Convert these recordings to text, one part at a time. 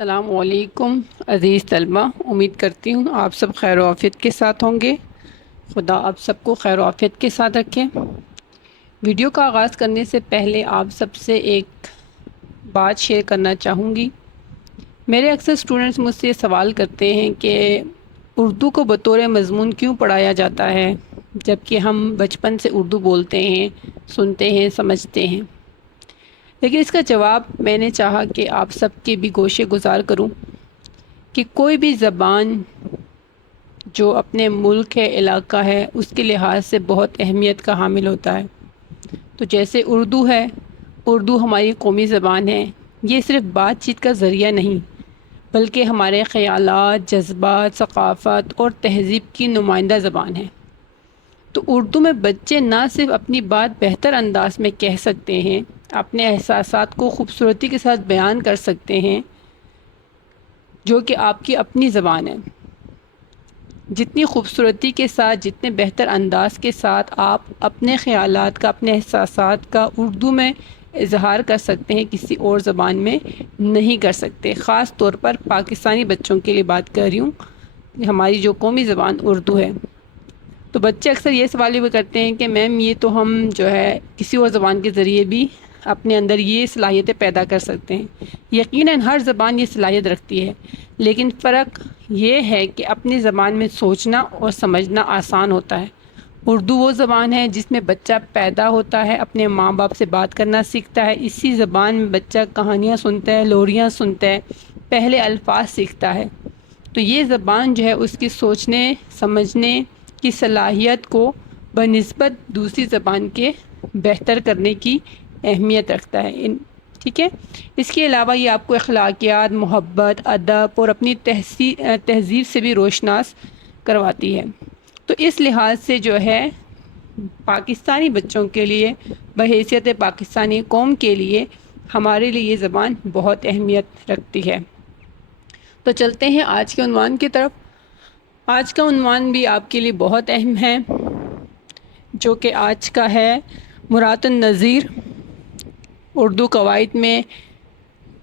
السلام علیکم عزیز طلبہ، امید کرتی ہوں آپ سب خیر و عافیت کے ساتھ ہوں گے۔ خدا آپ سب کو خیر و عافیت کے ساتھ رکھے۔ ویڈیو کا آغاز کرنے سے پہلے آپ سب سے ایک بات شیئر کرنا چاہوں گی۔ میرے اکثر اسٹوڈنٹس مجھ سے سوال کرتے ہیں کہ اردو کو بطور مضمون کیوں پڑھایا جاتا ہے جبکہ ہم بچپن سے اردو بولتے ہیں، سنتے ہیں، سمجھتے ہیں۔ لیکن اس کا جواب میں نے چاہا کہ آپ سب کے بھی گوشے گزار کروں کہ کوئی بھی زبان جو اپنے ملک ہے، علاقہ ہے، اس کے لحاظ سے بہت اہمیت کا حامل ہوتا ہے۔ تو جیسے اردو ہے، اردو ہماری قومی زبان ہے۔ یہ صرف بات چیت کا ذریعہ نہیں بلکہ ہمارے خیالات، جذبات، ثقافت اور تہذیب کی نمائندہ زبان ہے۔ تو اردو میں بچے نہ صرف اپنی بات بہتر انداز میں کہہ سکتے ہیں، اپنے احساسات کو خوبصورتی کے ساتھ بیان کر سکتے ہیں، جو کہ آپ کی اپنی زبان ہے۔ جتنی خوبصورتی کے ساتھ، جتنے بہتر انداز کے ساتھ آپ اپنے خیالات کا، اپنے احساسات کا اردو میں اظہار کر سکتے ہیں، کسی اور زبان میں نہیں کر سکتے۔ خاص طور پر پاکستانی بچوں کے لیے بات کر رہی ہوں، ہماری جو قومی زبان اردو ہے۔ تو بچے اکثر یہ سوال بھی کرتے ہیں کہ میم یہ تو ہم جو ہے کسی اور زبان کے ذریعے بھی اپنے اندر یہ صلاحیتیں پیدا کر سکتے ہیں۔ یقیناً ہر زبان یہ صلاحیت رکھتی ہے، لیکن فرق یہ ہے کہ اپنی زبان میں سوچنا اور سمجھنا آسان ہوتا ہے۔ اردو وہ زبان ہے جس میں بچہ پیدا ہوتا ہے، اپنے ماں باپ سے بات کرنا سیکھتا ہے، اسی زبان میں بچہ کہانیاں سنتا ہے، لوریاں سنتا ہے، پہلے الفاظ سیکھتا ہے۔ تو یہ زبان جو ہے اس کی سوچنے سمجھنے کی صلاحیت کو بنسبت دوسری زبان کے بہتر کرنے کی اہمیت رکھتا ہے۔ ٹھیک ہے، اس کے علاوہ یہ آپ کو اخلاقیات، محبت، ادب اور اپنی تہذیب سے بھی روشناس کرواتی ہے۔ تو اس لحاظ سے جو ہے پاکستانی بچوں کے لیے، بحیثیت پاکستانی قوم کے لیے، ہمارے لیے یہ زبان بہت اہمیت رکھتی ہے۔ تو چلتے ہیں آج کے عنوان کی طرف۔ آج کا عنوان بھی آپ کے لیے بہت اہم ہے، جو کہ آج کا ہے مرات النظیر۔ اردو قواعد میں،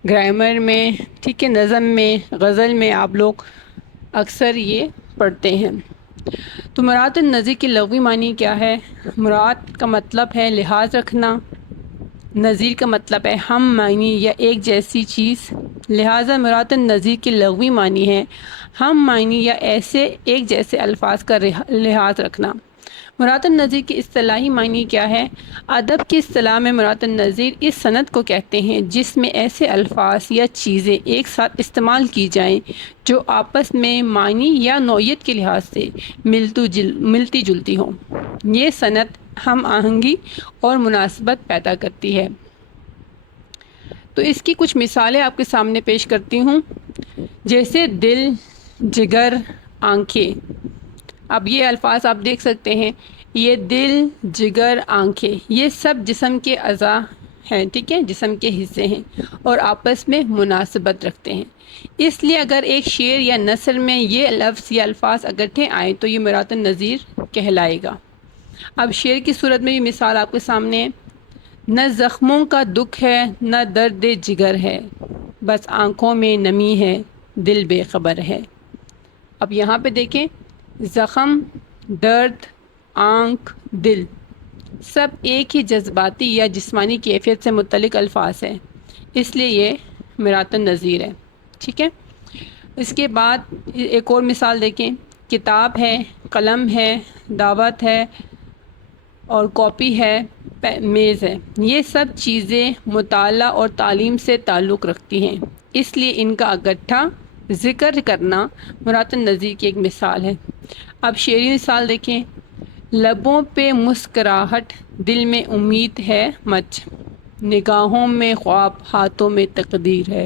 گرامر میں، ٹھیک ہے، نظم میں، غزل میں آپ لوگ اکثر یہ پڑھتے ہیں۔ تو مرات النظیر کی لغوی معنی کیا ہے؟ مرات کا مطلب ہے لحاظ رکھنا، نظیر کا مطلب ہے ہم معنی یا ایک جیسی چیز، لہٰذا مرات النظیر کی لغوی معنی ہے ہم معنی یا ایسے ایک جیسے الفاظ کا لحاظ رکھنا۔ مرات النظیر کی اصطلاحی معنی کیا ہے؟ ادب کی اصطلاح میں مرات النظیر اس صنعت کو کہتے ہیں جس میں ایسے الفاظ یا چیزیں ایک ساتھ استعمال کی جائیں جو آپس میں معنی یا نوعیت کے لحاظ سے ملتی جلتی ہوں۔ یہ صنعت ہم آہنگی اور مناسبت پیدا کرتی ہے۔ تو اس کی کچھ مثالیں آپ کے سامنے پیش کرتی ہوں، جیسے دل، جگر، آنکھیں۔ اب یہ الفاظ آپ دیکھ سکتے ہیں، یہ دل، جگر، آنکھیں، یہ سب جسم کے اعضاء ہیں، ٹھیک ہے، جسم کے حصے ہیں اور آپس میں مناسبت رکھتے ہیں۔ اس لیے اگر ایک شعر یا نثر میں یہ لفظ یا الفاظ اکٹھے آئیں تو یہ مرات النظیر کہلائے گا۔ اب شعر کی صورت میں بھی مثال آپ کے سامنے ہے، نہ زخموں کا دکھ ہے، نہ درد جگر ہے، بس آنکھوں میں نمی ہے، دل بے خبر ہے۔ اب یہاں پہ دیکھیں، زخم، درد، آنکھ، دل، سب ایک ہی جذباتی یا جسمانی کیفیت سے متعلق الفاظ ہیں، اس لیے یہ مرات النظیر ہے۔ ٹھیک ہے، اس کے بعد ایک اور مثال دیکھیں، کتاب ہے، قلم ہے، دعوت ہے اور کاپی ہے، میز ہے، یہ سب چیزیں مطالعہ اور تعلیم سے تعلق رکھتی ہیں، اس لیے ان کا اکٹھا ذکر کرنا مرات النظیر کی ایک مثال ہے۔ اب شعری مثال دیکھیں، لبوں پہ مسکراہٹ، دل میں امید ہے مچ، نگاہوں میں خواب، ہاتھوں میں تقدیر ہے۔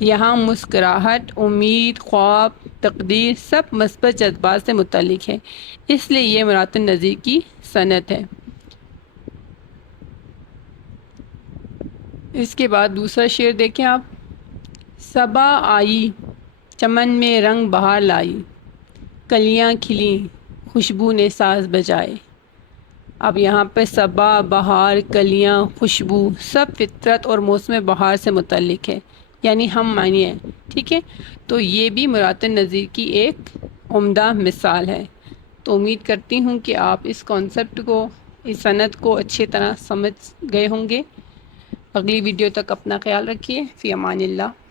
یہاں مسکراہٹ، امید، خواب، تقدیر سب مثبت جذبات سے متعلق ہے، اس لیے یہ مرات النظیر کی صنعت ہے۔ اس کے بعد دوسرا شعر دیکھیں آپ، صبا آئی، چمن میں رنگ بہار لائی، کلیاں کھلیں، خوشبو نے ساز بجائے۔ اب یہاں پہ صبا، بہار، کلیاں، خوشبو سب فطرت اور موسم بہار سے متعلق ہے، یعنی ہم معنی ہے۔ ٹھیک ہے، تو یہ بھی مرات النظیر کی ایک عمدہ مثال ہے۔ تو امید کرتی ہوں کہ آپ اس کانسیپٹ کو، اس سند کو اچھی طرح سمجھ گئے ہوں گے۔ اگلی ویڈیو تک اپنا خیال رکھیے۔ فی امان اللہ۔